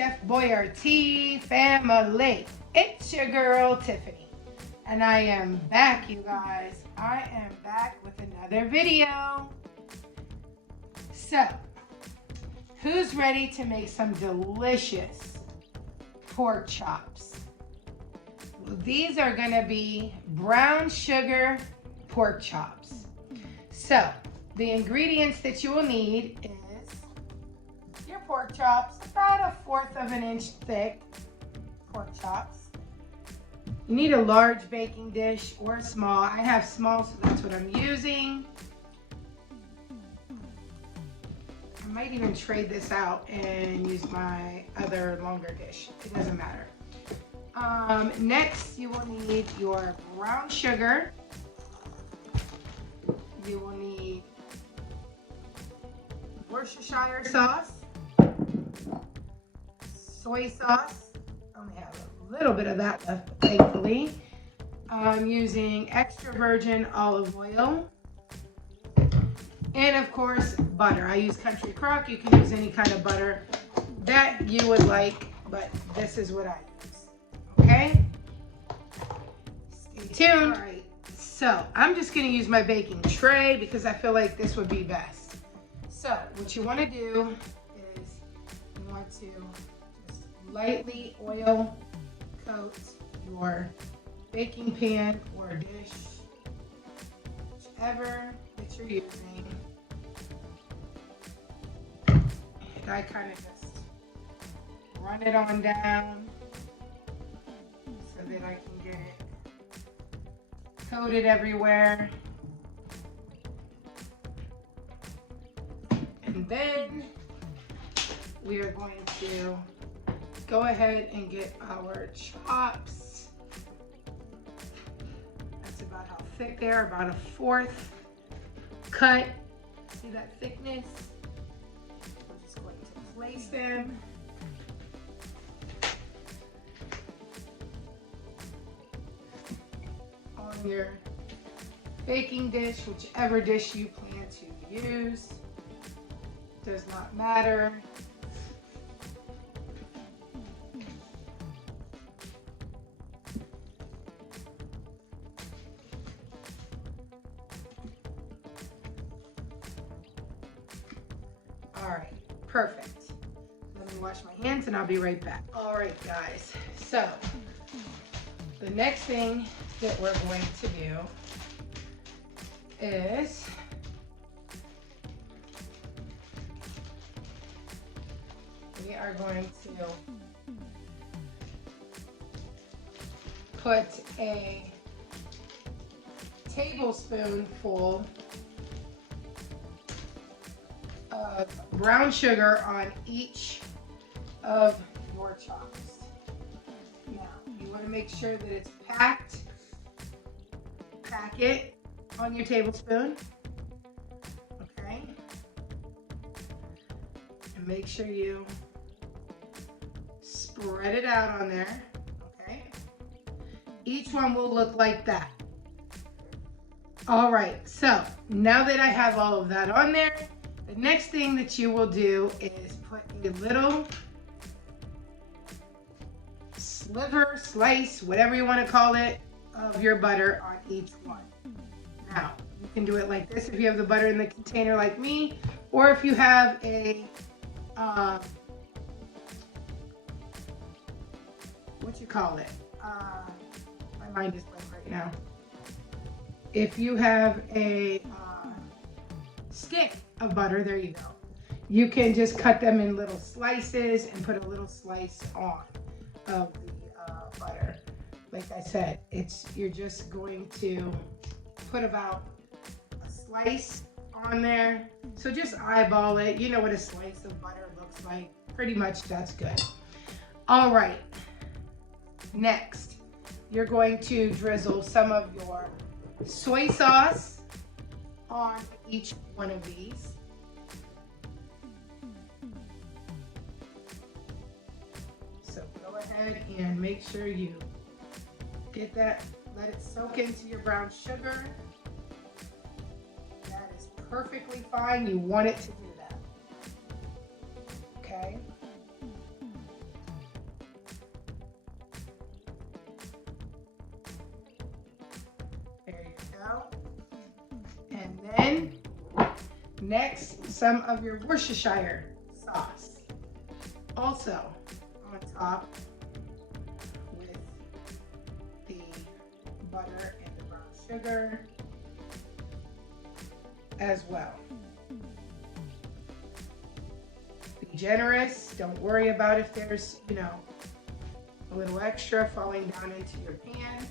Chef Boyardee family. It's your girl Tiffany, and I am back, you guys. I am back with another video. So, who's ready to make some delicious pork chops? Well, these are gonna be brown sugar pork chops. So, the ingredients that you will need is your pork chops, about 1/4 of an inch thick pork chops. You need a large baking dish or a small. I have small, so that's what I'm using. I might even trade this out and use my other longer dish. It doesn't matter. Next, you will need your brown sugar. You will need Worcestershire sauce, soy sauce. I only have a little bit of that left, thankfully. I'm using extra virgin olive oil. And of course, butter. I use Country Crock. You can use any kind of butter that you would like, but this is what I use. Okay? Stay tuned. All right, so I'm just gonna use my baking tray because I feel like this would be best. So what you wanna do is you want to just lightly oil coat your baking pan or dish, whichever that you're using. And I kind of just run it on down so that I can get it coated everywhere. And then we are going to go ahead and get our chops. That's about how thick they are, about 1/4 cut. See that thickness? We're just going to place them. On your baking dish, whichever dish you plan to use. Does not matter. All right, perfect. Let me wash my hands and I'll be right back. All right, guys. So the next thing that we're going to do is we are going to put a tablespoonful of brown sugar on each of your chops. Now, you want to make sure that it's packed. Pack it on your tablespoon. Okay? And make sure you spread it out on there. Okay? Each one will look like that. All right, so now that I have all of that on there, the next thing that you will do is put a little sliver, slice, whatever you want to call it, of your butter on each one. Now, you can do it like this if you have the butter in the container like me, or if you have a, what you call it? My mind is blank right now. If you have a stick of butter, there you go. You can just cut them in little slices and put a little slice on of the butter. Like I said, you're just going to put about a slice on there. So just eyeball it. You know what a slice of butter looks like. Pretty much that's good. All right. Next, you're going to drizzle some of your soy sauce on each one of these. So go ahead and make sure you get that, let it soak into your brown sugar. That is perfectly fine. You want it to do that. Okay? Then, next, some of your Worcestershire sauce. Also on top with the butter and the brown sugar as well. Be generous. Don't worry about if there's, a little extra falling down into your pan.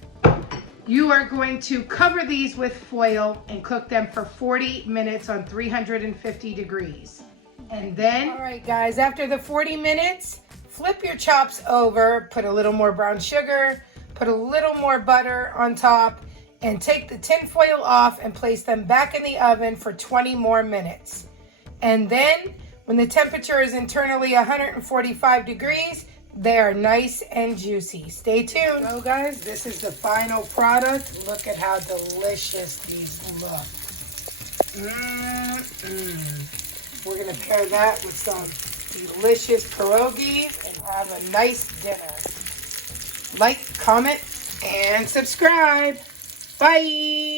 You are going to cover these with foil and cook them for 40 minutes on 350 degrees. And then, all right guys, after the 40 minutes, flip your chops over, put a little more brown sugar, put a little more butter on top, and take the tin foil off and place them back in the oven for 20 more minutes. And then, when the temperature is internally 145 degrees, they are nice and juicy. Stay tuned. So guys, this is the final product. Look at how delicious these look. We're gonna pair that with some delicious pierogies and have a nice dinner. Like, comment, and subscribe. Bye.